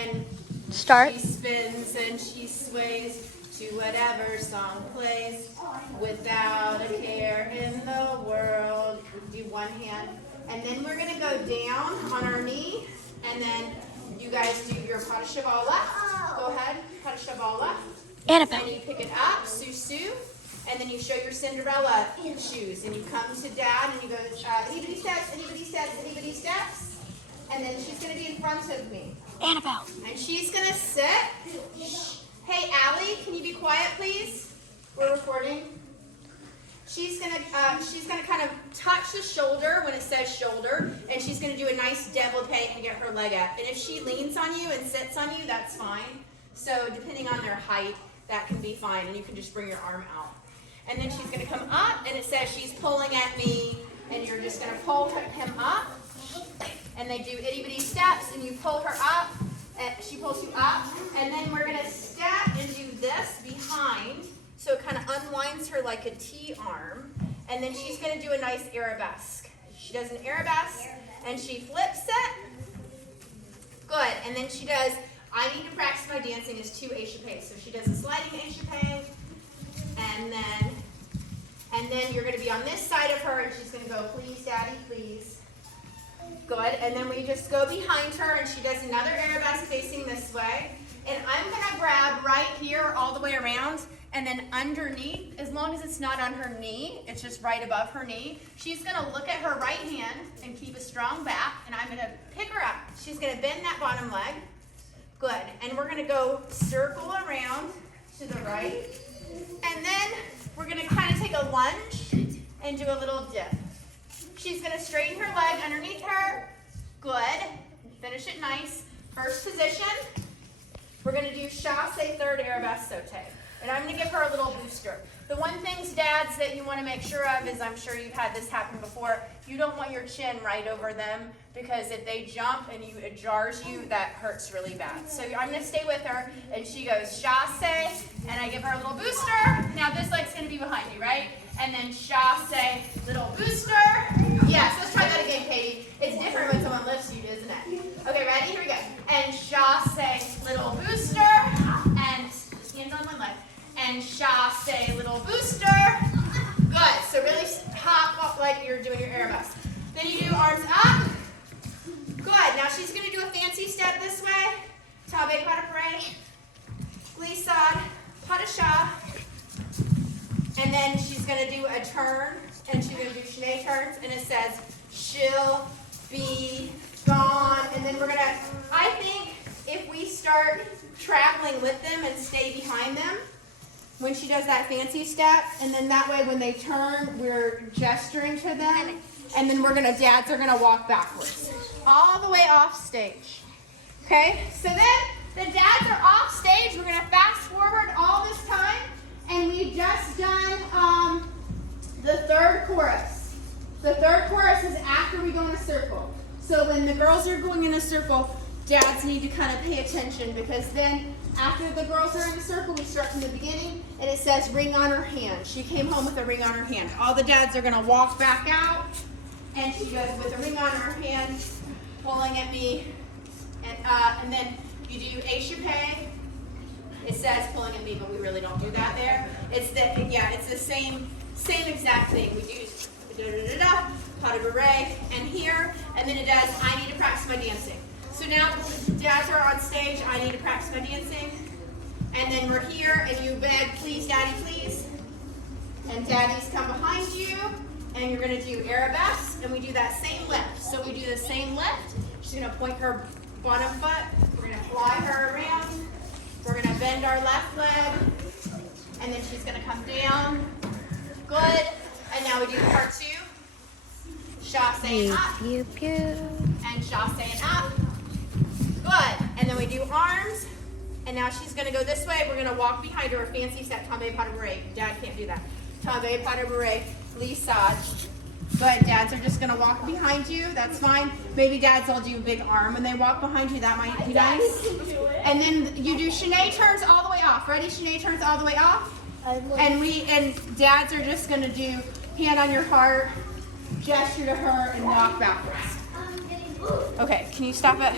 And Start. she spins and she sways to whatever song plays. Without a care in the world. Do one hand. And then we're going to go down on our knee. And then you guys do your pas de cheval left. Go ahead, pas de cheval left. Annabelle. And you pick it up, Sue. And then you show your Cinderella shoes. And you come to Dad and you go, anybody steps. And then she's going to be in front of me. Annabelle. And she's going to sit. Hey, Allie, can you be quiet, please? We're recording. She's gonna kind of touch the shoulder when it says shoulder, and she's gonna do a nice développé and get her leg up. And if she leans on you and sits on you, that's fine. So depending on their height, that can be fine, and you can just bring your arm out. And then she's gonna come up, and it says she's pulling at me, and you're just gonna pull him up. And they do itty bitty steps, and you pull her up, and she pulls you up, and then we're gonna step and do this behind. So it kind of unwinds her like a T-arm. And then she's going to do a nice arabesque. She does an arabesque, and she flips it. Good. And then she does, I need to practice my dancing, is 2 échappés. So she does a sliding échappé, and then you're going to be on this side of her, and she's going to go, please, Daddy, please. Good. And then we just go behind her, and she does another arabesque facing this way. And I'm going to grab right here all the way around. And then underneath, as long as it's not on her knee, it's just right above her knee, she's going to look at her right hand and keep a strong back, and I'm going to pick her up. She's going to bend that bottom leg. Good. And we're going to go circle around to the right. And then we're going to kind of take a lunge and do a little dip. She's going to straighten her leg underneath her. Good. Finish it nice. First position. We're going to do chasse third arabesque sauté. And I'm going to give her a little booster. The one thing, dads, that you want to make sure of is, I'm sure you've had this happen before, you don't want your chin right over them, because if they jump and it jars you, that hurts really bad. So I'm going to stay with her, and she goes chasse, and I give her a little booster. Now this leg's going to be behind you, right? And then chasse, little booster. Yes, let's try that again, Katie. It's different when someone lifts you, isn't it? Okay, ready? Here we go. And chasse, little booster, and stand on one leg. And chasse, little booster. Good. So really hop up like you're doing your arabesque. Then you do arms up. Good. Now she's going to do a fancy step this way. Tabe pas de parade. Glissade. Pas de chat. And then she's going to do a turn. And she's going to do chenet turns. And it says, she'll be gone. And then we're going to, I think if we start traveling with them and stay behind them, when she does that fancy step, and then that way when they turn, we're gesturing to them, and then dads are gonna walk backwards. All the way off stage. Okay, so then the dads are off stage. We're gonna fast forward all this time, and we've just done the third chorus. The third chorus is after we go in a circle. So when the girls are going in a circle, dads need to kind of pay attention, because then after the girls are in the circle, we start from the beginning, and it says ring on her hand. She came home with a ring on her hand. All the dads are going to walk back out, and she goes with a ring on her hand, pulling at me, and then you do échappé. It says pulling at me, but we really don't do that there. It's the same exact thing. We do pas de bourrée, and here, and then it does I need to practice my dancing. So now dads are on stage, I need to practice my dancing. And then we're here, and you beg, please, Daddy, please. And Daddies come behind you, and you're going to do arabesque, and we do that same lift. So we do the same lift. She's going to point her bottom foot. We're going to fly her around. We're going to bend our left leg, and then she's going to come down. Good. And now we do part 2. Chasse and up. Pew, pew, pew. And chasse and up. Good. And then we do arms. And now she's going to go this way. We're going to walk behind her. A fancy step. Tombe pas de bourrée. Dad can't do that. Tombe pas de bourrée. Glissade. Good. Dads are just going to walk behind you. That's fine. Maybe dads will do big arm when they walk behind you. That might be nice. And then you do chenet turns all the way off. Ready? Chenet turns all the way off. And dads are just going to do hand on your heart, gesture to her, and walk backwards. Okay. Can you stop it?